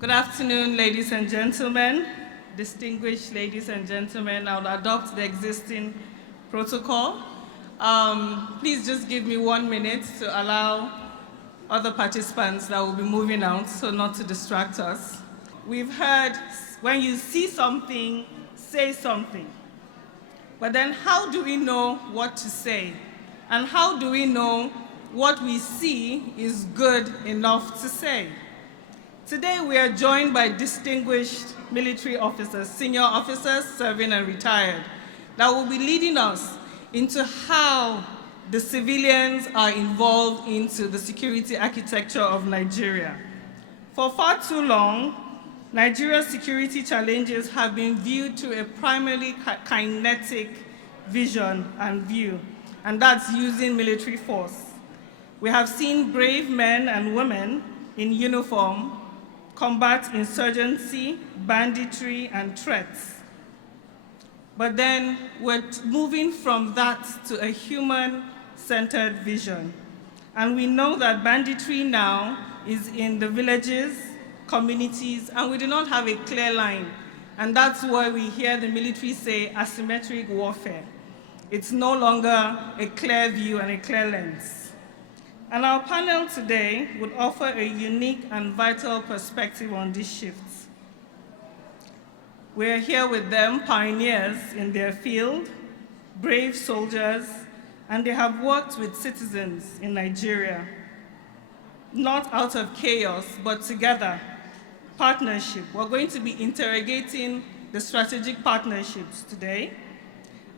Good afternoon, ladies and gentlemen, distinguished ladies and gentlemen. I'll adopt the existing protocol. Please just give me 1 minute to allow other participants that will be moving out so not to distract us. We've heard when you see something, say something. But then how do we know what to say? And how do we know what we see is good enough to say? Today we are joined by distinguished military officers, senior officers, serving and retired, that will be leading us into how the civilians are involved into the security architecture of Nigeria. For far too long, Nigeria's security challenges have been viewed through a primarily kinetic vision and view, and that's using military force. We have seen brave men and women in uniform combat insurgency, banditry, and threats. But then we're moving from that to a human-centered vision. And we know that banditry now is in the villages, communities, and we do not have a clear line. And that's why we hear the military say asymmetric warfare. It's no longer a clear view and a clear lens. And our panel today would offer a unique and vital perspective on these shifts. We're here with them, pioneers in their field, brave soldiers, and they have worked with citizens in Nigeria, not out of chaos, but together, partnership. We're going to be interrogating the strategic partnerships today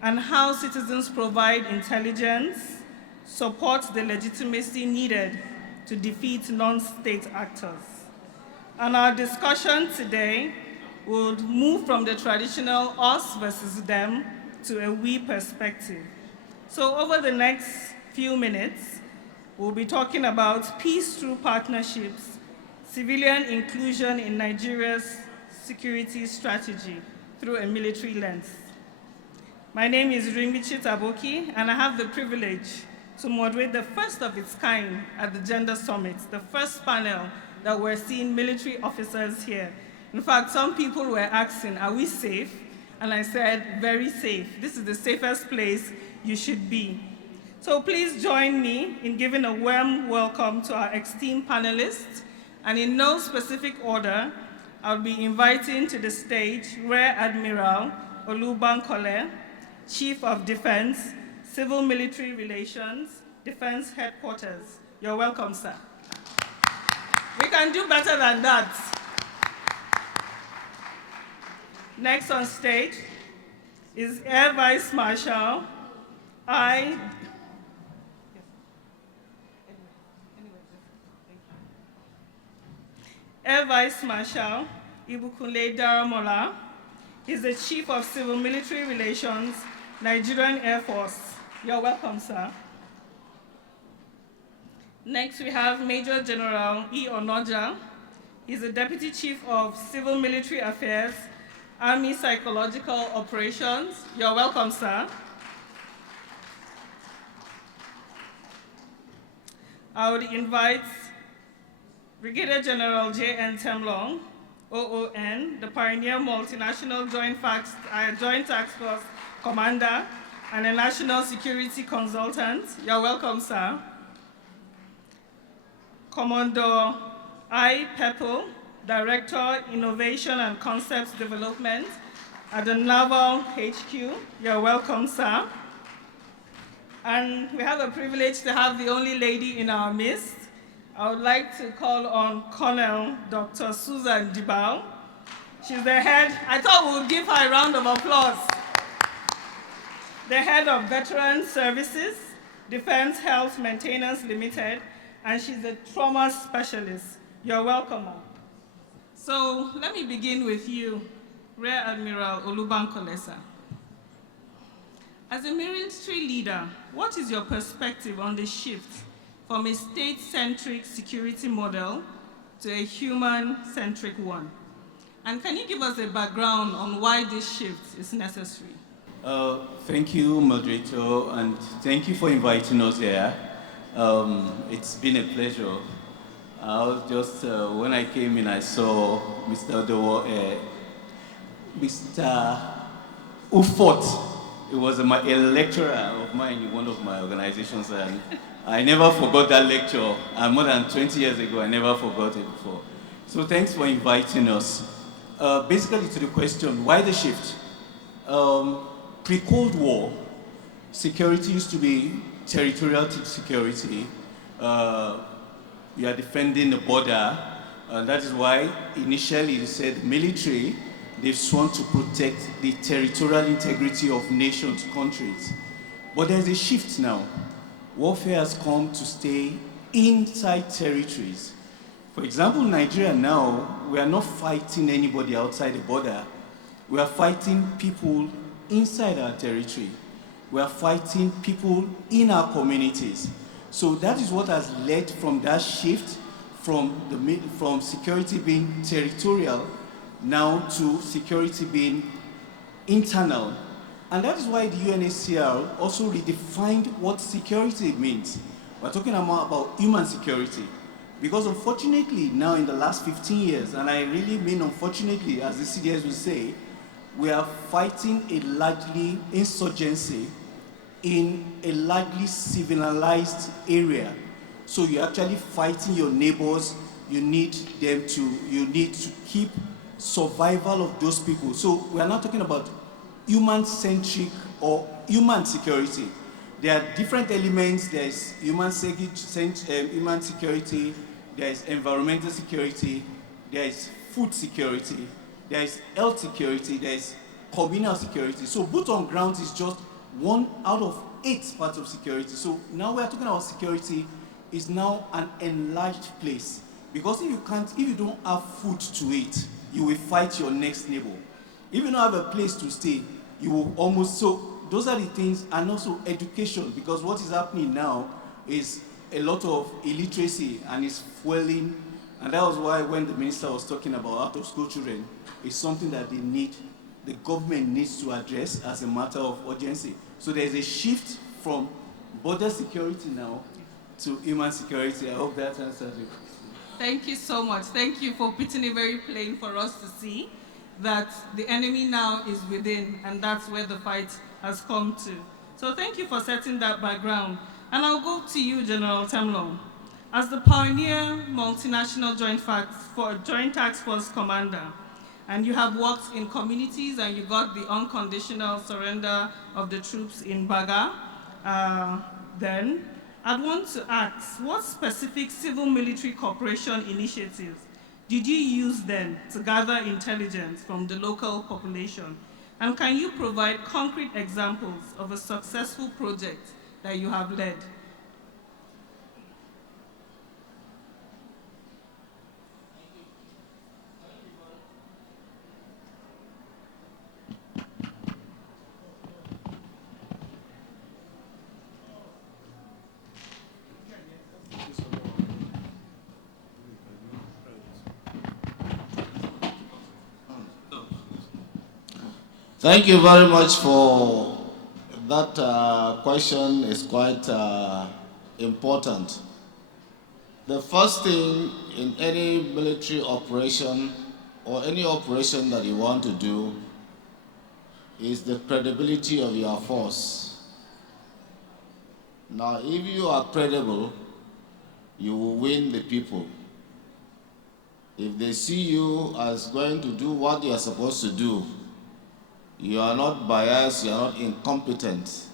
and how citizens provide intelligence, support the legitimacy needed to defeat non-state actors. And our discussion today will move from the traditional us versus them to a we perspective. So over the next few minutes, we'll be talking about peace through partnerships, civilian inclusion in Nigeria's security strategy through a military lens. My name is Rimichi Taboki, and I have the privilege to moderate the first of its kind at the Gender Summit, the first panel that we're seeing military officers here. In fact, some people were asking, are we safe? And I said, very safe. This is the safest place you should be. So please join me in giving a warm welcome to our esteemed panelists. And in no specific order, I'll be inviting to the stage Rear Admiral Olubankole, Chief of Defense, Civil Military Relations, Defense Headquarters. You're welcome, sir. We can do better than that. Next on stage is Air Vice Marshal Air Vice Marshal Ibukunle Daramola. He's the Chief of Civil Military Relations, Nigerian Air Force. You're welcome, sir. Next, we have Major General E. Onoja. He's the Deputy Chief of Civil Military Affairs, Army Psychological Operations. You're welcome, sir. I would invite Brigadier General J.N. Temlong, OON, the Pioneer Multinational Joint Task Force Commander and a National Security Consultant. You're welcome, sir. Commodore I. Pepple, Director, Innovation and Concepts Development at the Naval HQ. You're welcome, sir. And we have a privilege to have the only lady in our midst. I would like to call on Colonel Dr. Susan Dibao. She's the head, I thought we would give her a round of applause. The head of Veteran Services, Defense Health Maintenance Limited, and she's a trauma specialist. You're welcome, ma'am. So let me begin with you, Rear Admiral Olubankole, sir. As a military leader, what is your perspective on the shift from a state-centric security model to a human-centric one? And can you give us a background on why this shift is necessary? Thank you, moderator, and thank you for inviting us here. It's been a pleasure. I was just, when I came in, I saw Mr. Ufot. He was a lecturer of mine in one of my organizations, and I never forgot that lecture. And more than 20 years ago, I never forgot it before. So thanks for inviting us. Basically, to the question, why the shift? Pre-Cold War, security used to be territorial security. You are defending the border, and that is why initially they said military, they've sworn to protect the territorial integrity of nations, countries. But there's a shift now. Warfare has come to stay inside territories. For example, Nigeria now, we are not fighting anybody outside the border. We are fighting people inside our territory. We are fighting people in our communities. So that is what has led from that shift from security being territorial now to security being internal. And that is why the UNHCR also redefined what security means. We're talking about human security. Because unfortunately, now in the last 15 years, and I really mean unfortunately, as the CDS will say, we are fighting a largely insurgency in a largely civilized area. So you're actually fighting your neighbors. You need to keep survival of those people. So we are not talking about human-centric or human security. There are different elements. There's human security, there's environmental security, there's food security, there's health security, there's communal security. So boots on ground is just one out of 8 parts of security. So now we are talking about security is now an enlarged place. Because if you don't have food to eat, you will fight your next neighbor. If you don't have a place to stay, you will almost, so those are the things, and also education, because what is happening now is a lot of illiteracy and it's fueling, and that was why when the minister was talking about out-of-school children, it's something that the government needs to address as a matter of urgency. So there's a shift from border security now to human security. I hope that answers it. Thank you so much. Thank you for putting it very plain for us to see that the enemy now is within, and that's where the fight has come to. So thank you for setting that background. And I'll go to you, General Temlong. As the pioneer multinational Joint Task Force Commander, and you have worked in communities and you got the unconditional surrender of the troops in Baga, then I'd want to ask, what specific civil-military cooperation initiatives did you use then to gather intelligence from the local population? And can you provide concrete examples of a successful project that you have led? Thank you very much for that question. Is quite important. The first thing in any military operation or any operation that you want to do is the credibility of your force. Now, if you are credible, you will win the people. If they see you as going to do what you are supposed to do, you are not biased, you are not incompetent.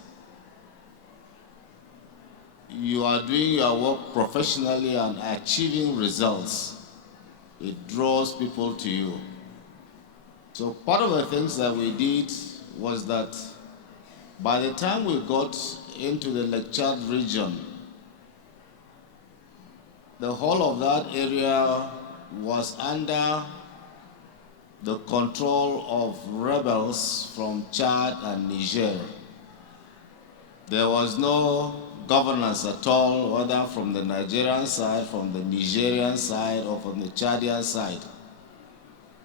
You are doing your work professionally and achieving results. It draws people to you. So part of the things that we did was that by the time we got into the Lake Chad region, the whole of that area was under the control of rebels from Chad and Niger. There was no governance at all, whether from the Nigerian side, from the Nigerian side, or from the Chadian side.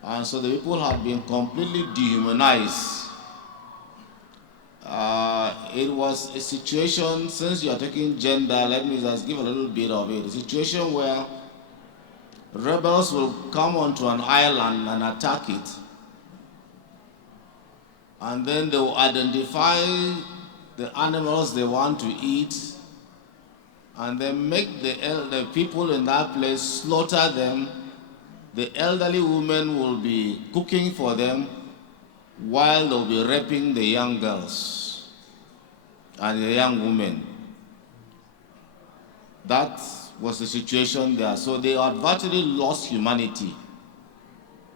And so the people had been completely dehumanized. It was a situation, since you are taking gender, let me just give a little bit of it, a situation where rebels will come onto an island and attack it, and then they will identify the animals they want to eat, and then make the people in that place slaughter them. The elderly women will be cooking for them while they'll be raping the young girls and the young women. That was the situation there. So they had virtually lost humanity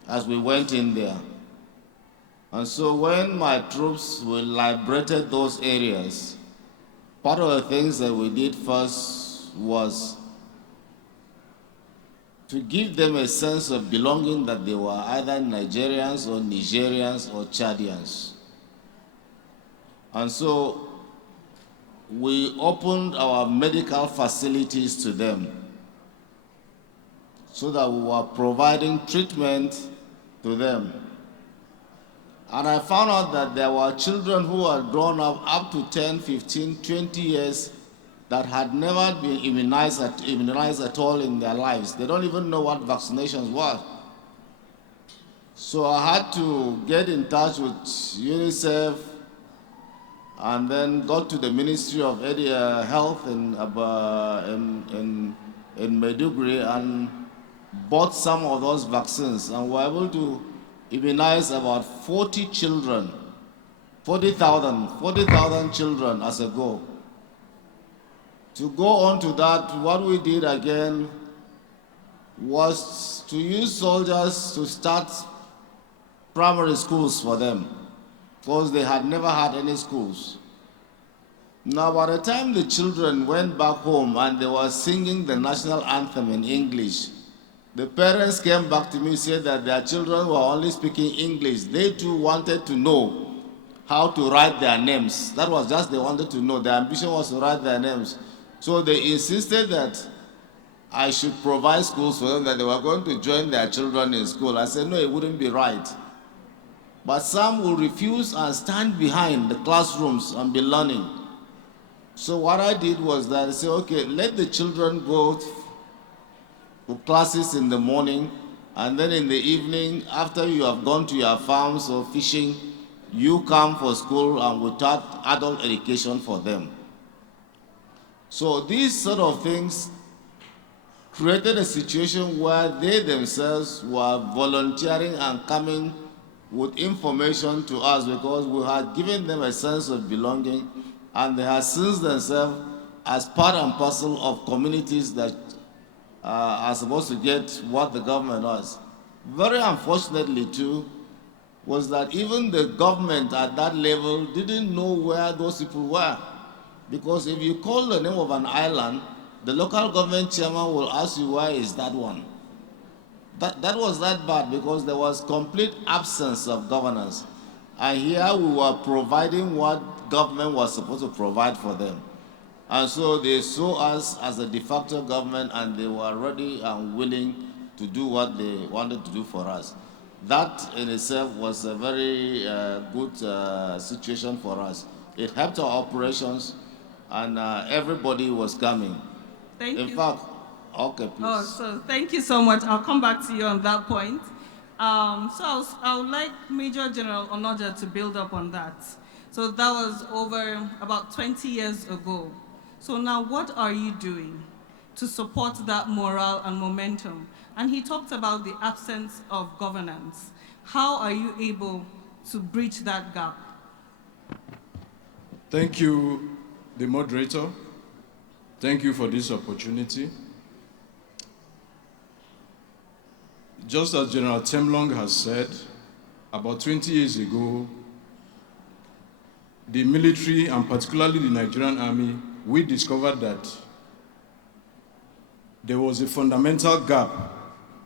as we went in there. And so when my troops were liberated those areas, part of the things that we did first was to give them a sense of belonging, that they were either Nigerians or Nigerians or Chadians. And so we opened our medical facilities to them so that we were providing treatment to them. And I found out that there were children who had grown up to 10, 15, 20 years that had never been immunized at all in their lives. They don't even know what vaccinations were. So I had to get in touch with UNICEF and then got to the Ministry of Health in Maiduguri and bought some of those vaccines, and were able to immunize about 40 children, 40,000 children as a goal. To go on to that, what we did again was to use soldiers to start primary schools for them, because they had never had any schools. Now, by the time the children went back home and they were singing the national anthem in English, the parents came back to me and said that their children were only speaking English. They too wanted to know how to write their names. That was just they wanted to know. Their ambition was to write their names. So they insisted that I should provide schools for them, that they were going to join their children in school. I said, no, it wouldn't be right. But some will refuse and stand behind the classrooms and be learning. So what I did was that I said, okay, let the children go to classes in the morning, and then in the evening, after you have gone to your farms or fishing, you come for school and we start adult education for them. So these sort of things created a situation where they themselves were volunteering and coming with information to us, because we had given them a sense of belonging, and they had seen themselves as part and parcel of communities that are supposed to get what the government does. Very unfortunately too, was that even the government at that level didn't know where those people were. Because if you call the name of an island, the local government chairman will ask you, where is that one? That was that bad, because there was complete absence of governance. And here we were providing what government was supposed to provide for them. And so they saw us as a de facto government, and they were ready and willing to do what they wanted to do for us. That in itself was a very good situation for us. It helped our operations, and everybody was coming. Thank you. In fact, okay, please. Oh, so thank you so much. I'll come back to you on that point. I would like Major General Onoja to build up on that. So that was over about 20 years ago. So now what are you doing to support that morale and momentum? And he talked about the absence of governance. How are you able to bridge that gap? Thank you, the moderator. Thank you for this opportunity. Just as General Temlong has said, about 20 years ago, the military, and particularly the Nigerian Army, we discovered that there was a fundamental gap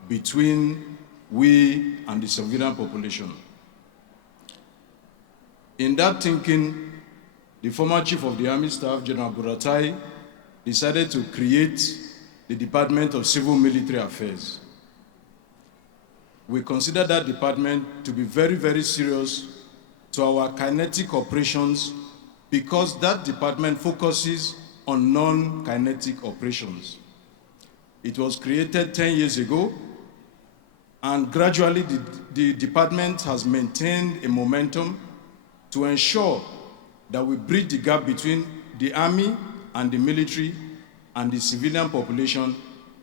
between we and the civilian population. In that thinking, the former Chief of the Army Staff, General Buratai, decided to create the Department of Civil Military Affairs. We consider that department to be very, very serious to our kinetic operations, because that department focuses on non-kinetic operations. It was created 10 years ago, and gradually the department has maintained a momentum to ensure that we bridge the gap between the army and the military and the civilian population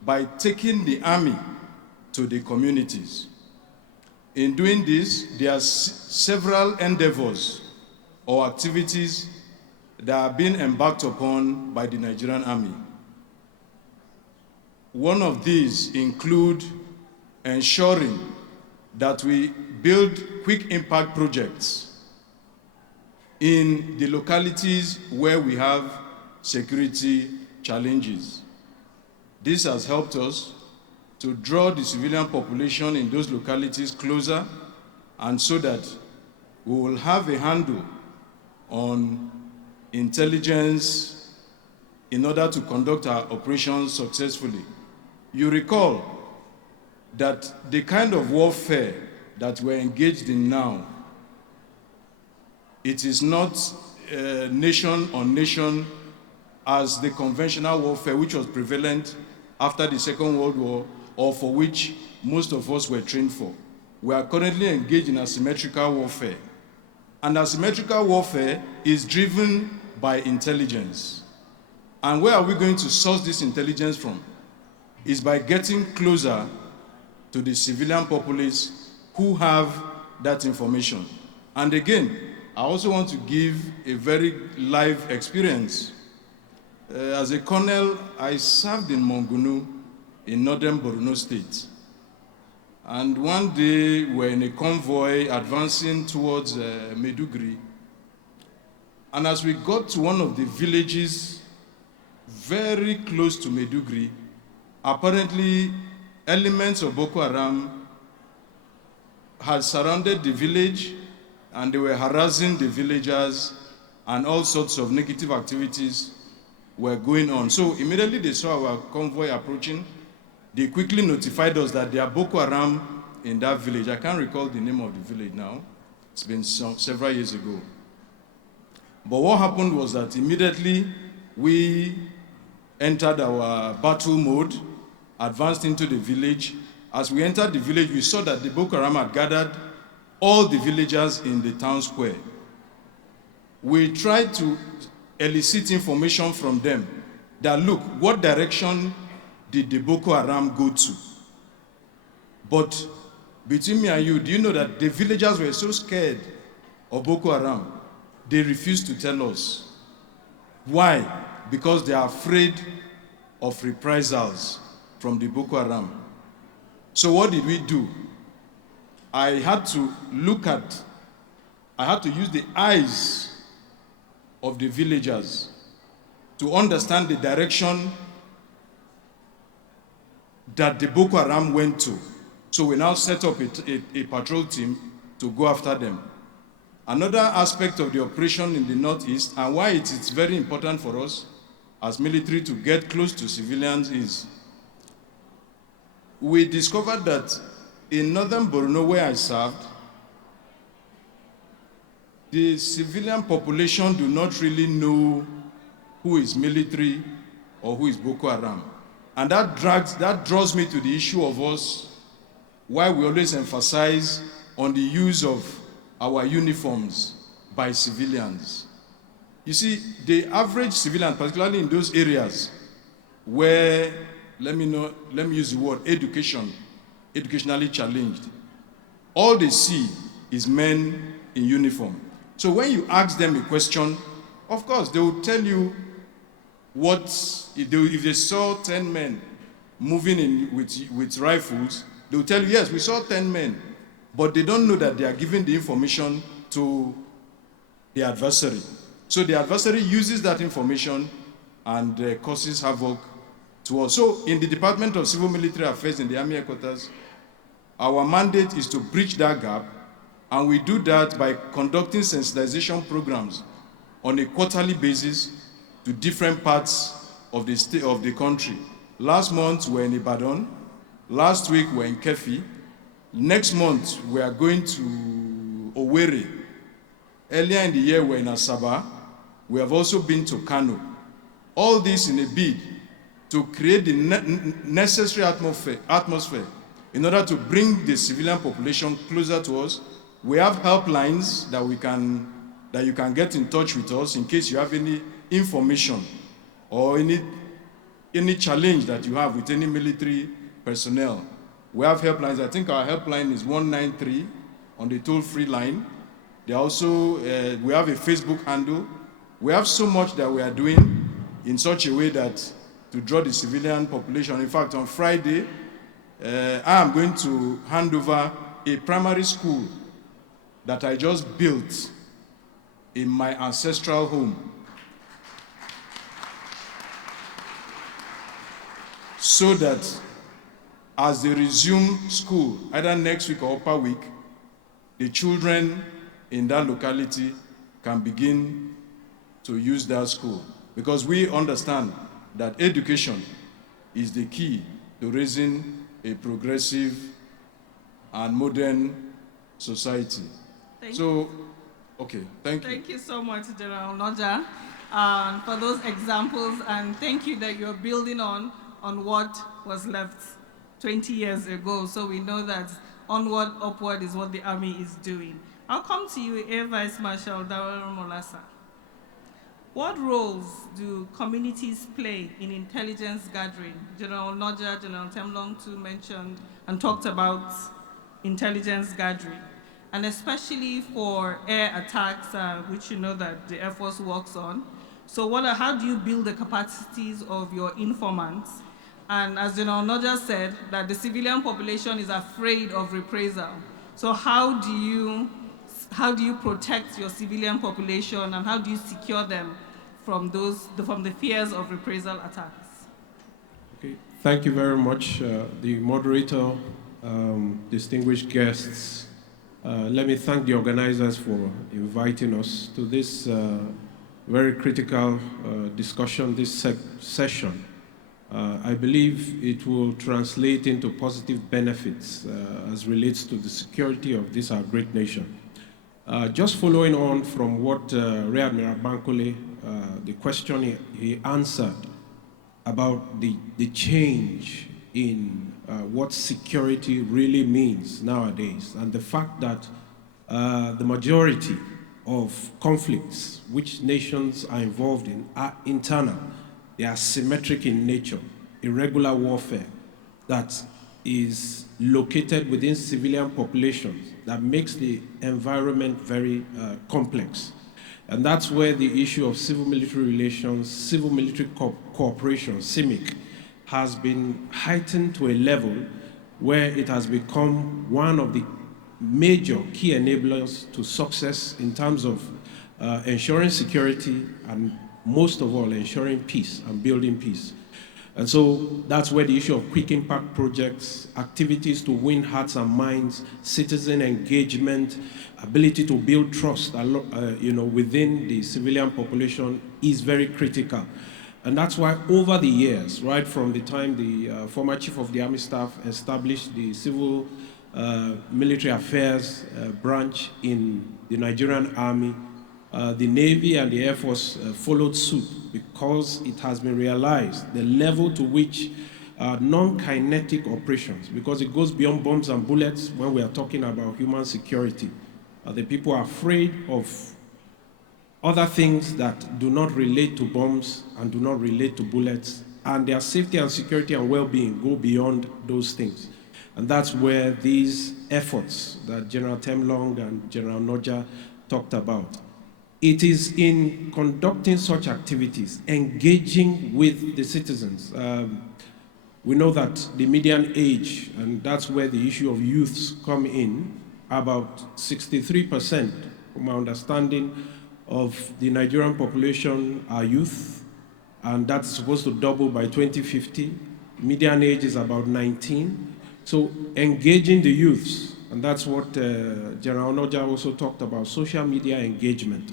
by taking the army to the communities. In doing this, there are several endeavors or activities that are being embarked upon by the Nigerian Army. One of these include ensuring that we build quick impact projects in the localities where we have security challenges. This has helped us to draw the civilian population in those localities closer, and so that we will have a handle on intelligence in order to conduct our operations successfully. You recall that the kind of warfare that we're engaged in now, it is not nation on nation as the conventional warfare which was prevalent after the Second World War, or for which most of us were trained for. We are currently engaged in asymmetrical warfare. And asymmetrical warfare is driven by intelligence. And where are we going to source this intelligence from? Is by getting closer to the civilian populace who have that information. And again, I also want to give a very live experience. As a colonel, I served in Mongunu in northern Borno State. And one day, we were in a convoy advancing towards Maiduguri. And as we got to one of the villages very close to Maiduguri, apparently elements of Boko Haram had surrounded the village, and they were harassing the villagers, and all sorts of negative activities were going on. So immediately they saw our convoy approaching. They quickly notified us that there are Boko Haram in that village. I can't recall the name of the village now. It's been several years ago. But what happened was that immediately we entered our battle mode, advanced into the village. As we entered the village, we saw that the Boko Haram had gathered all the villagers in the town square. We tried to elicit information from them that, look, what direction did the Boko Haram go to? But between me and you, do you know that the villagers were so scared of Boko Haram, they refused to tell us. Why? Because they are afraid of reprisals from the Boko Haram. So what did we do? I had to use the eyes of the villagers to understand the direction that the Boko Haram went to. So we now set up a patrol team to go after them. Another aspect of the operation in the Northeast, and why it is very important for us as military to get close to civilians, is we discovered that in northern Borno, where I served, the civilian population do not really know who is military or who is Boko Haram. And that draws me to the issue of us, why we always emphasize on the use of our uniforms by civilians. You see, the average civilian, particularly in those areas where, let me use the word educationally challenged, all they see is men in uniform. So when you ask them a question, of course, they will tell you what, if they saw 10 men moving in with rifles, they will tell you, yes, we saw 10 men, but they don't know that they are giving the information to the adversary. So the adversary uses that information and causes havoc to us. So in the Department of Civil Military Affairs in the Army Headquarters, our mandate is to bridge that gap, and we do that by conducting sensitization programs on a quarterly basis to different parts of the state of the country. Last month, we're in Ibadan. Last week, we're in Kefi. Next month, we are going to Owerri. Earlier in the year, we're in Asaba. We have also been to Kano. All this in a bid to create the necessary atmosphere in order to bring the civilian population closer to us. We have helplines that you can get in touch with us in case you have any information or any challenge that you have with any military personnel. We have helplines. I think our helpline is 193 on the toll-free line. We have a Facebook handle. We have so much that we are doing in such a way that to draw the civilian population. In fact, on Friday, I am going to hand over a primary school that I just built in my ancestral home, so that as they resume school, either next week or upper week, the children in that locality can begin to use that school. Because we understand that education is the key to raising a progressive and modern society. Thank you. Thank you so much, General Noja, for those examples, and thank you that you're building on what was left 20 years ago. So we know that onward, upward is what the Army is doing. I'll come to you, Air Vice Marshal Dawara Molasa. What roles do communities play in intelligence gathering? General Noja, General Temlong too mentioned and talked about intelligence gathering, and especially for air attacks, which you know that the Air Force works on. So how do you build the capacities of your informants? And as General Noja said, that the civilian population is afraid of reprisal. So how do you protect your civilian population, and how do you secure them from the fears of reprisal attacks? Okay, thank you very much, the moderator, distinguished guests. Let me thank the organizers for inviting us to this very critical discussion, this session. I believe it will translate into positive benefits as relates to the security of this our great nation. Just following on from what Rear Admiral Bankole, the question he answered about the change in what security really means nowadays, and the fact that the majority of conflicts which nations are involved in are internal. They are symmetric in nature, irregular warfare that is located within civilian populations that makes the environment very complex. And that's where the issue of civil-military relations, civil-military cooperation, CIMIC, has been heightened to a level where it has become one of the major key enablers to success in terms of ensuring security and, most of all, ensuring peace and building peace. And so that's where the issue of quick impact projects, activities to win hearts and minds, citizen engagement, ability to build trust within the civilian population is very critical. And that's why over the years, right from the time the former Chief of the Army Staff established the Civil Military Affairs branch in the Nigerian Army, the Navy and the Air Force followed suit, because it has been realized the level to which non-kinetic operations, because it goes beyond bombs and bullets when we are talking about human security. The people are afraid of other things that do not relate to bombs and do not relate to bullets, and their safety and security and well-being go beyond those things. And that's where these efforts that General Temlong and General Noja talked about. It is in conducting such activities, engaging with the citizens. We know that the median age, and that's where the issue of youths come in, about 63%, from my understanding, of the Nigerian population are youth, and that's supposed to double by 2050. Median age is about 19. So engaging the youths, and that's what General Noja also talked about, social media engagement.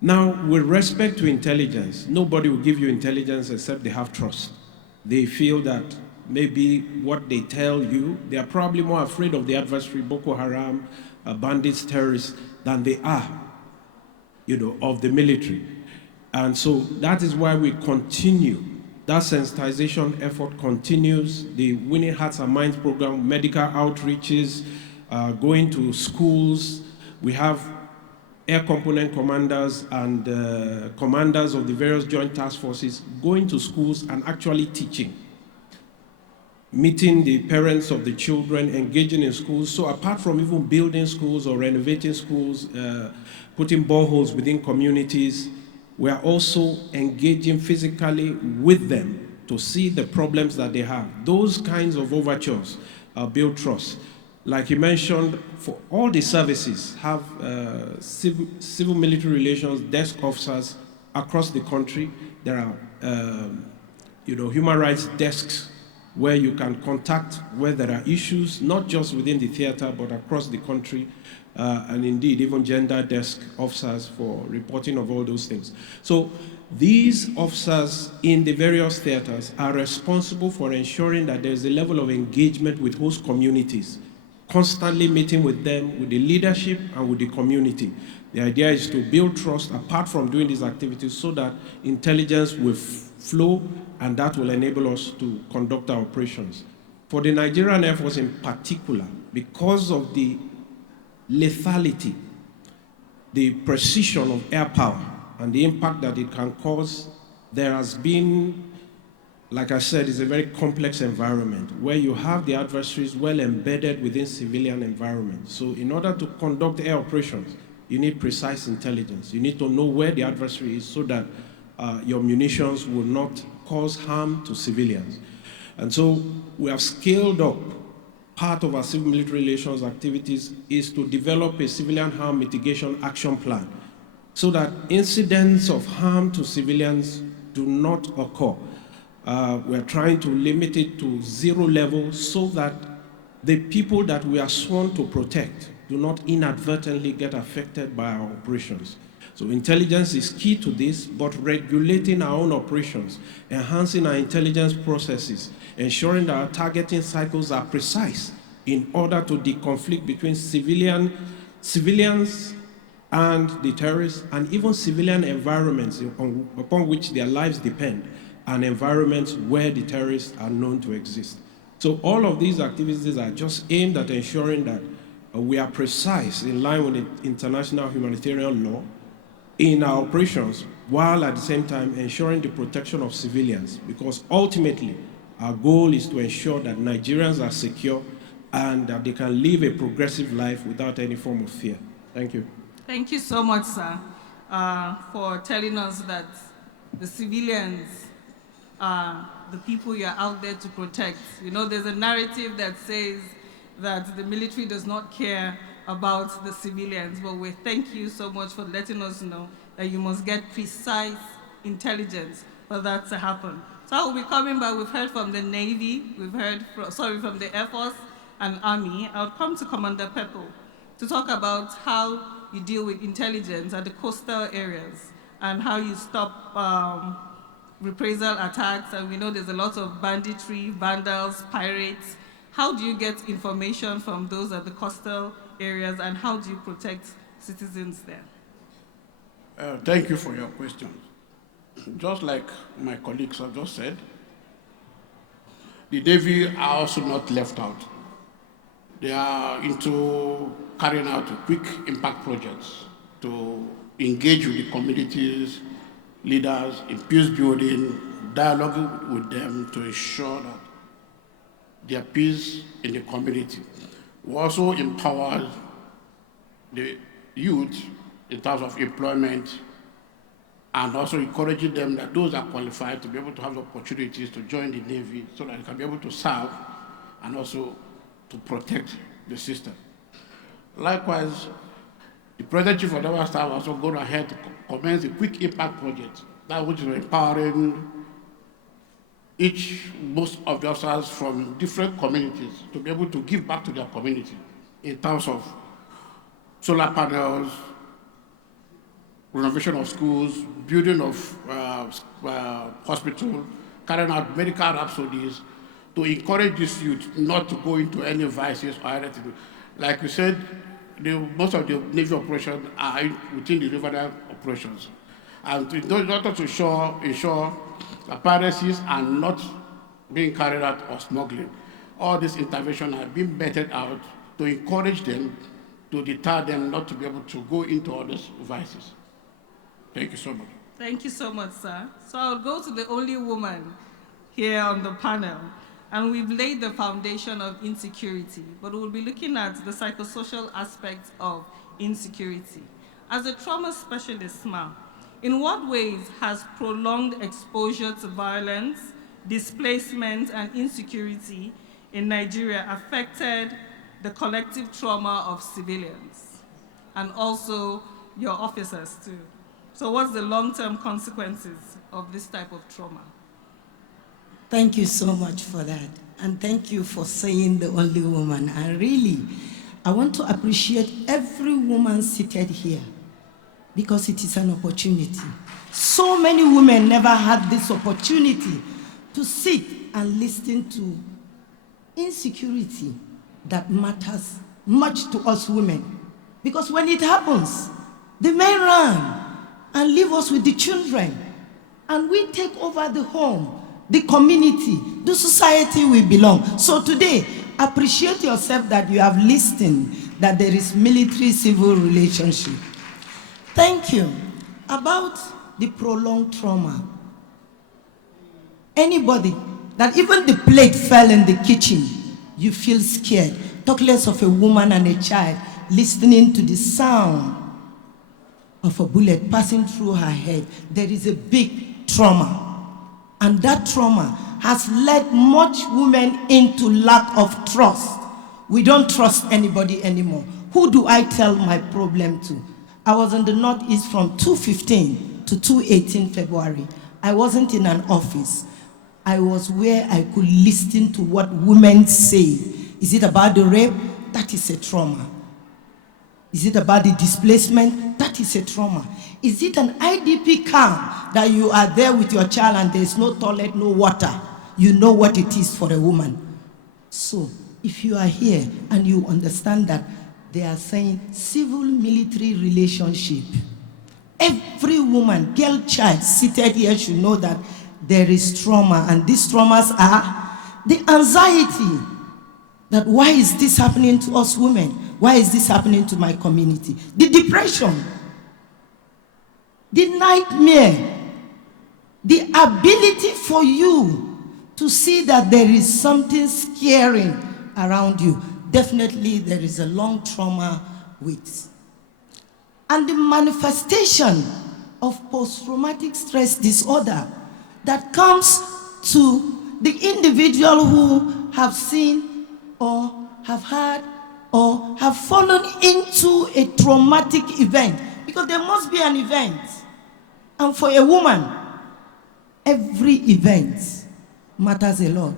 Now, with respect to intelligence, nobody will give you intelligence except they have trust. They feel that maybe what they tell you, they are probably more afraid of the adversary, Boko Haram, bandits, terrorists, than they are, of the military. And so that is why we continue That sensitization effort continues. The Winning Hearts and Minds program, medical outreaches, going to schools. We have air component commanders and commanders of the various joint task forces going to schools and actually teaching, meeting the parents of the children, engaging in schools. So apart from even building schools or renovating schools, putting boreholes within communities, we are also engaging physically with them to see the problems that they have. Those kinds of overtures build trust. Like you mentioned, for all the services have civil military relations desk officers across the country. There are human rights desks where you can contact where there are issues, not just within the theater, but across the country, and indeed even gender desk officers for reporting of all those things. So these officers in the various theaters are responsible for ensuring that there's a level of engagement with host communities, constantly meeting with them, with the leadership and with the community. The idea is to build trust apart from doing these activities so that intelligence will flow, and that will enable us to conduct our operations. For the Nigerian Air Force in particular, because of the lethality, the precision of air power, and the impact that it can cause, there has been, like I said, it's a very complex environment where you have the adversaries well embedded within civilian environments. So in order to conduct air operations, you need precise intelligence. You need to know where the adversary is so that your munitions will not cause harm to civilians. And so we have scaled up. Part of our civil military relations activities is to develop a civilian harm mitigation action plan so that incidents of harm to civilians do not occur. We're trying to limit it to 0 level so that the people that we are sworn to protect do not inadvertently get affected by our operations. So intelligence is key to this, but regulating our own operations, enhancing our intelligence processes, ensuring that our targeting cycles are precise in order to deconflict between civilians and the terrorists, and even civilian environments upon which their lives depend, and environments where the terrorists are known to exist. So all of these activities are just aimed at ensuring that we are precise in line with international humanitarian law in our operations, while at the same time ensuring the protection of civilians, because ultimately our goal is to ensure that Nigerians are secure and that they can live a progressive life without any form of fear. Thank you. Thank you so much, sir, for telling us that the civilians are the people you're out there to protect. You know, there's a narrative that says that the military does not care about the civilians, but we thank you so much for letting us know that you must get precise intelligence for that to happen. So I will be coming back. We've heard from the Navy, we've heard from the Air Force and Army. I'll come to Commander Pepple to talk about how you deal with intelligence at the coastal areas and how you stop reprisal attacks. And we know there's a lot of banditry, vandals, pirates. How do you get information from those at the coastal areas, and how do you protect citizens there? Thank you for your question. Just like my colleagues have just said, the Navy are also not left out. They are into carrying out quick impact projects to engage with the communities, leaders in peace building, dialoguing with them to ensure that there is peace in the community. We also empower the youth in terms of employment, and also encouraging them that those are qualified to be able to have the opportunities to join the Navy so that they can be able to serve and also to protect the system. Likewise, the President Chief of Naval Staff also gone ahead to commence a quick impact project, that which is empowering most of the officers from different communities to be able to give back to their community in terms of solar panels, renovation of schools, building of hospitals, carrying out medical rhapsodies, to encourage this youth not to go into any vices or anything. Like we said, most of the Navy operations are within the riverine operations. and in order to ensure that piracies are not being carried out or smuggling. All these interventions are being vetted out to encourage them, to deter them not to be able to go into all these vices. Thank you so much. Thank you so much, sir. So I'll go to the only woman here on the panel. And we've laid the foundation of insecurity, but we'll be looking at the psychosocial aspects of insecurity. As a trauma specialist, Ma, in what ways has prolonged exposure to violence, displacement, and insecurity in Nigeria affected the collective trauma of civilians and also your officers too? So what's the long-term consequences of this type of trauma? Thank you so much for that. And thank you for saying the only woman. And I want to appreciate every woman seated here because it is an opportunity. So many women never had this opportunity to sit and listen to insecurity that matters much to us women. Because when it happens, the men run and leave us with the children. And we take over the home, the community, the society we belong. So today, appreciate yourself that you have listened, that there is military-civil relationship. Thank you. About the prolonged trauma. Anybody that even the plate fell in the kitchen, you feel scared. Talk less of a woman and a child listening to the sound of a bullet passing through her head. There is a big trauma. And that trauma has led much women into lack of trust. We don't trust anybody anymore. Who do I tell my problem to? I was in the Northeast from 2015 to 2018 February. I wasn't in an office. I was where I could listen to what women say. Is it about the rape? That is a trauma. Is it about the displacement? That is a trauma. Is it an IDP camp that you are there with your child and there's no toilet, no water? You know what it is for a woman. So, if you are here and you understand that they are saying civil-military relationship, every woman, girl, child seated here should know that there is trauma, and these traumas are the anxiety that why is this happening to us women? Why is this happening to my community? The depression, the nightmare, the ability for you to see that there is something scaring around you. Definitely there is a long trauma with. And the manifestation of post-traumatic stress disorder that comes to the individual who have seen or have had or have fallen into a traumatic event. Because there must be an event. And for a woman, every event matters a lot.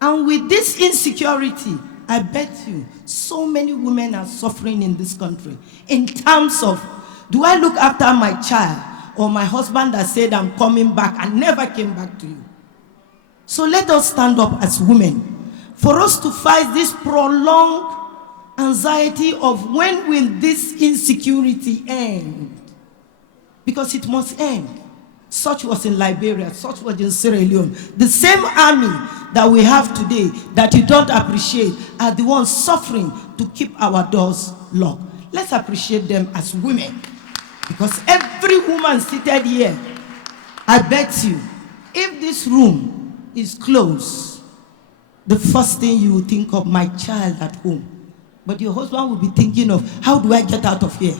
And with this insecurity, I bet you so many women are suffering in this country in terms of, do I look after my child or my husband that said I'm coming back and never came back to you? So let us stand up as women for us to fight this prolonged anxiety of when will this insecurity end? Because it must end. Such was in Liberia, such was in Sierra Leone. The same army that we have today that you don't appreciate are the ones suffering to keep our doors locked. Let's appreciate them as women. Because every woman seated here, I bet you, if this room is closed, the first thing you will think of, my child at home. But your husband will be thinking of, how do I get out of here?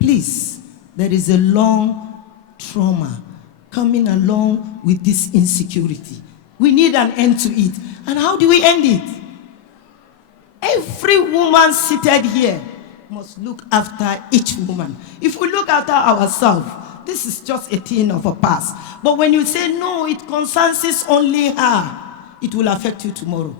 Please, there is a long trauma coming along with this insecurity. We need an end to it. And how do we end it? Every woman seated here must look after each woman. If we look after ourselves, this is just a thing of a past. But when you say, no, it concerns only her, it will affect you tomorrow.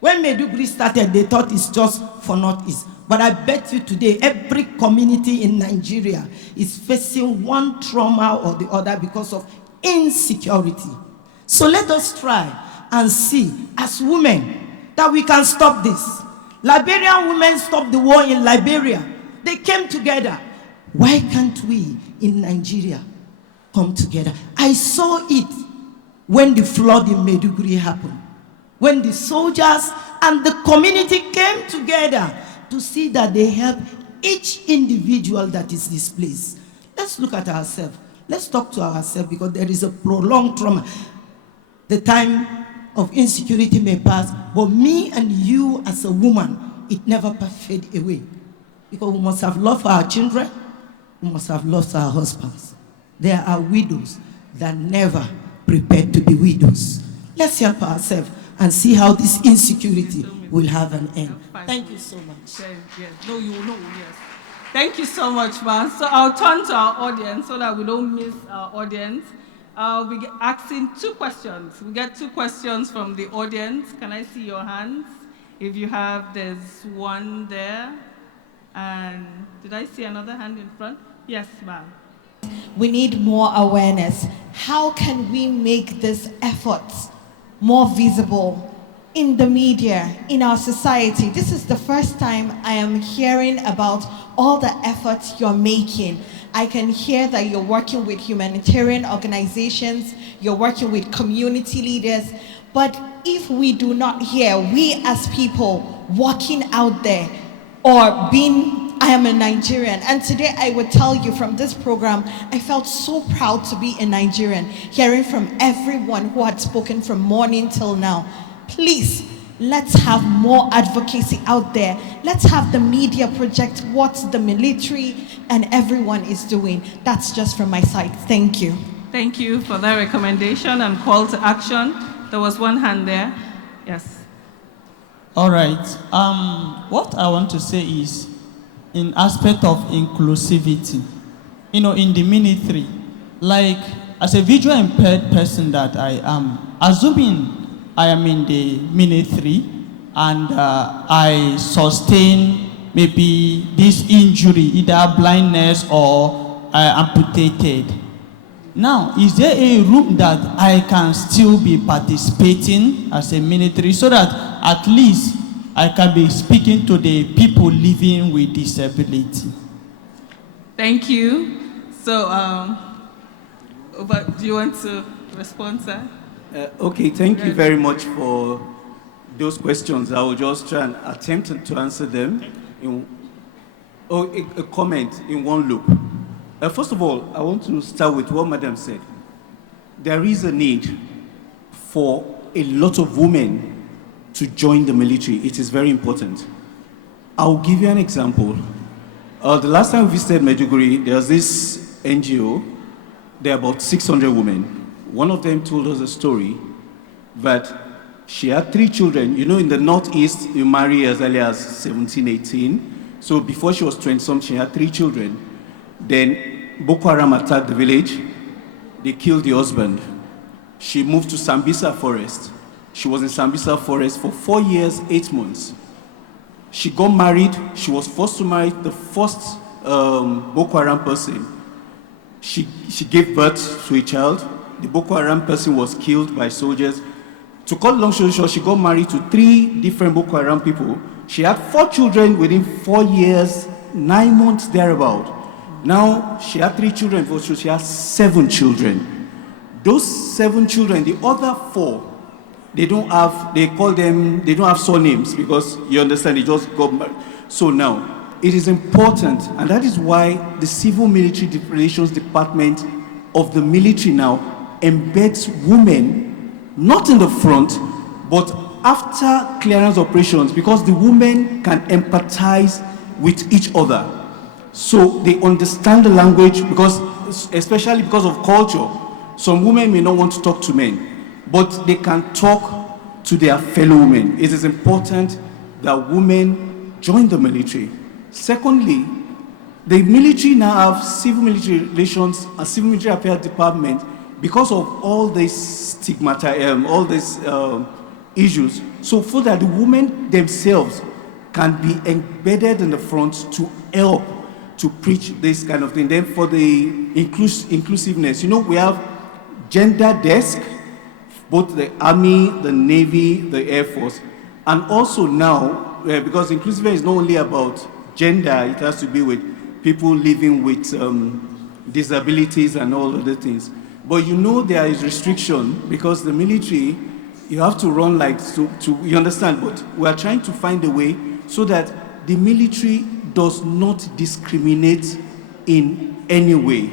When Maiduguri started, they thought it's just for Northeast. But I bet you today, every community in Nigeria is facing one trauma or the other because of insecurity. So let us try and see, as women, that we can stop this. Liberian women stopped the war in Liberia. They came together. Why can't we in Nigeria come together. I saw it when the flood in Maiduguri happened, when the soldiers and the community came together to see that they help each individual that is displaced. Let's look at ourselves. Let's talk to ourselves, because there is a prolonged trauma. The time of insecurity may pass, but me and you as a woman, it never fade away. Because we must have loved our children, we must have lost our husbands. There are widows that never prepared to be widows. Let's help ourselves and see how this insecurity will have an end. Thank you so much. Yes. No, you know, yes. Thank you so much, Ma. So I'll turn to our audience so that we don't miss our audience. I'll be asking 2 questions. We get 2 questions from the audience. Can I see your hands? If you have, there's one there. And did I see another hand in front? Yes, ma'am. We need more awareness. How can we make these efforts more visible in the media, in our society? This is the first time I am hearing about all the efforts you're making. I can hear that you're working with humanitarian organizations, you're working with community leaders, but if we do not hear, we as people walking out there or being, I am a Nigerian, and today I would tell you from this program, I felt so proud to be a Nigerian, hearing from everyone who had spoken from morning till now. Please, let's have more advocacy out there. Let's have the media project what the military and everyone is doing. That's just from my side. Thank you. Thank you for that recommendation and call to action. There was one hand there. Yes. All right. What I want to say is, in aspect of inclusivity, in the military, like as a visual impaired person that I am, assuming I am in the military and I sustain maybe this injury, either blindness or amputated. Now, is there a room that I can still be participating as a military so that at least I can be speaking to the people living with disability? Thank you. So, do you want to respond, sir? Okay, thank you very much for those questions. I will just try and attempt to answer them in a comment in one loop. First of all, I want to start with what Madam said. There is a need for a lot of women to join the military. It is very important. I'll give you an example. The last time we visited Maiduguri, there was this NGO. There are about 600 women. One of them told us a story that she had 3 children. You know, in the Northeast, you marry as early as 17, 18. So before she was 20-something, she had 3 children. Then Boko Haram attacked the village. They killed the husband. She moved to Sambisa Forest. She was in Sambisa Forest for 4 years, 8 months. She got married. She was forced to marry the first Boko Haram person. She gave birth to a child. The Boko Haram person was killed by soldiers. To cut long story short, she got married to 3 different Boko Haram people. She had 4 children within 4 years, 9 months thereabout. Now, she had 3 children, so she has 7 children. Those 7 children, the other 4, they don't have surnames because, you understand, they just got married. So now, it is important, and that is why the Civil Military Relations Department of the military now embeds women, not in the front, but after clearance operations, because the women can empathize with each other. So they understand the language, because, especially because of culture, some women may not want to talk to men, but they can talk to their fellow women. It is important that women join the military. Secondly, the military now have civil military relations and civil military affairs department because of all these all these issues. So for that the women themselves can be embedded in the front to help to preach this kind of thing. Then for the inclusiveness, we have gender desk, both the Army, the Navy, the Air Force, and also now, because inclusiveness is not only about gender, it has to be with people living with disabilities and all other things. But you know there is restriction because the military, you have to run like, you understand, but we are trying to find a way so that the military does not discriminate in any way.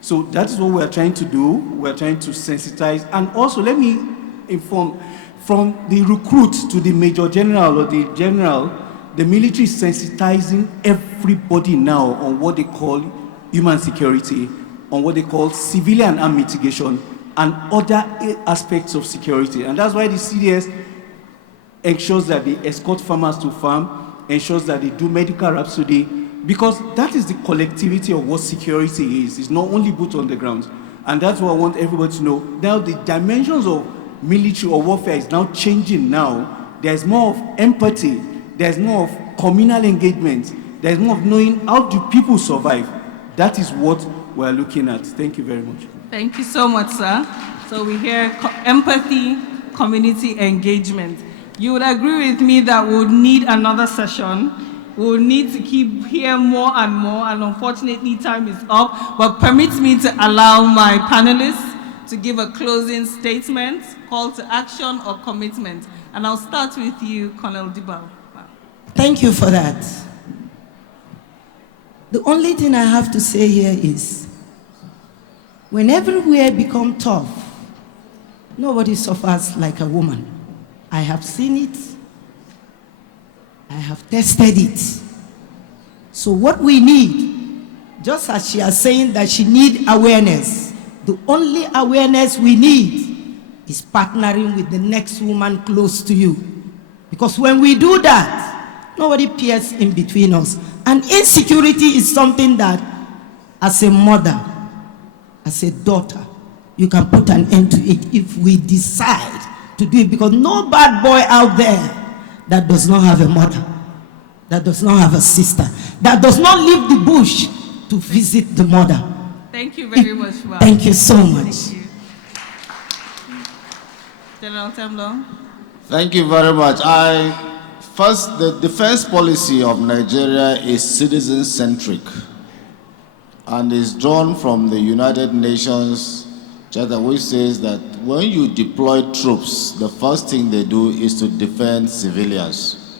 So that is what we are trying to do. We are trying to sensitize. And also, let me inform, from the recruit to the major general or the general, the military is sensitizing everybody now on what they call human security, on what they call civilian harm mitigation, and other aspects of security. And that's why the CDS ensures that they escort farmers to farm, ensures that they do medical rhapsody, because that is the collectivity of what security is. It's not only boots on the ground. And that's what I want everybody to know. Now the dimensions of military or warfare is now changing now. There's more of empathy. There's more of communal engagement. There's more of knowing how do people survive. That is what we're looking at. Thank you very much. Thank you so much, sir. So we hear empathy, community engagement. You would agree with me that we would need another session. We will need to keep here more and more, and unfortunately time is up, but permit me to allow my panelists to give a closing statement, call to action or commitment. And I'll start with you, Colonel Dibal. Thank you for that. The only thing I have to say here is, when everywhere becomes tough, nobody suffers like a woman. I have seen it. I have tested it. So what we need, just as she is saying that she needs awareness, the only awareness we need is partnering with the next woman close to you. Because when we do that, nobody peers in between us. And insecurity is something that, as a mother, as a daughter, you can put an end to it if we decide to do it. Because no bad boy out there that does not have a mother, that does not have a sister, that does not leave the bush to visit the mother. Thank you very much, ma'am. Thank you so much. Thank you. General Temlo. Thank you very much. First, the defense policy of Nigeria is citizen-centric and is drawn from the United Nations Charter, which says that when you deploy troops, the first thing they do is to defend civilians.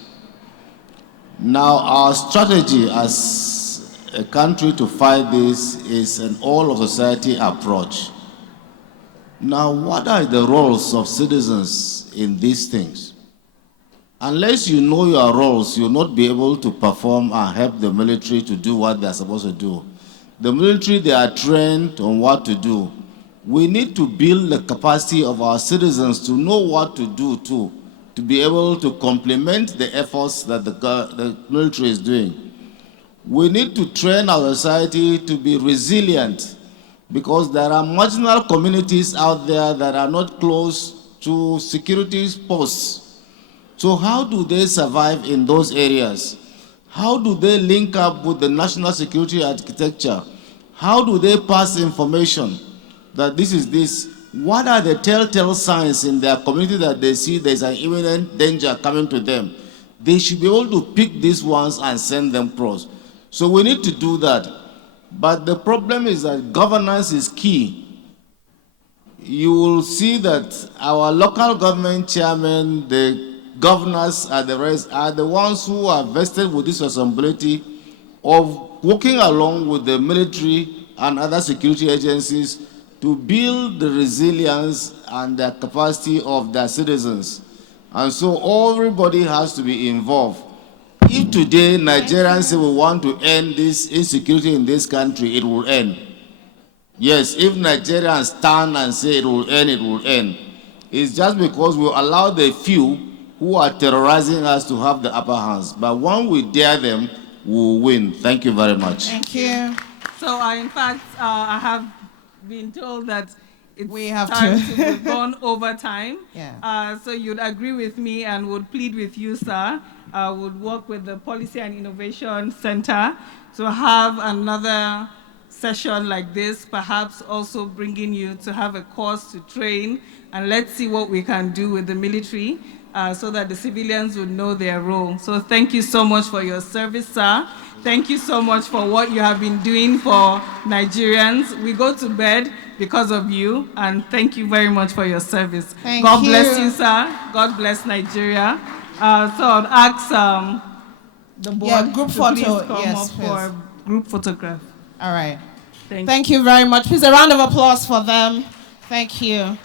Now, our strategy as a country to fight this is an all-of-society approach. Now, what are the roles of citizens in these things? Unless you know your roles, you'll not be able to perform and help the military to do what they're supposed to do. The military, they are trained on what to do. We need to build the capacity of our citizens to know what to do too, to be able to complement the efforts that the military is doing. We need to train our society to be resilient, because there are marginal communities out there that are not close to security posts. So how do they survive in those areas? How do they link up with the national security architecture? How do they pass information that this is this? What are the telltale signs in their community that they see there's an imminent danger coming to them? They should be able to pick these ones and send them across. So we need to do that. But the problem is that governance is key. You will see that our local government chairmen, the governors and the rest are the ones who are vested with this responsibility of working along with the military and other security agencies to build the resilience and the capacity of their citizens. And so everybody has to be involved. If today Nigerians say we want to end this insecurity in this country, it will end. Yes, if Nigerians stand and say it will end, it will end. It's just because we allow the few who are terrorizing us to have the upper hands. But when we dare them, we will win. Thank you very much. Thank you. So, in fact, I have been told that We have time to. to be gone over time. Yeah. So you'd agree with me and would plead with you, sir, would work with the Policy and Innovation Center to have another session like this, perhaps also bringing you to have a course to train, and let's see what we can do with the military so that the civilians would know their role. So thank you so much for your service, sir. Thank you so much for what you have been doing for Nigerians. We go to bed because of you, and thank you very much for your service. Thank God you. bless you, sir. God bless Nigeria. So I'll ask the board Yeah, group to photo. please come Yes, up for a group photograph. All right. Thank you. Thank you very much. Please, a round of applause for them. Thank you.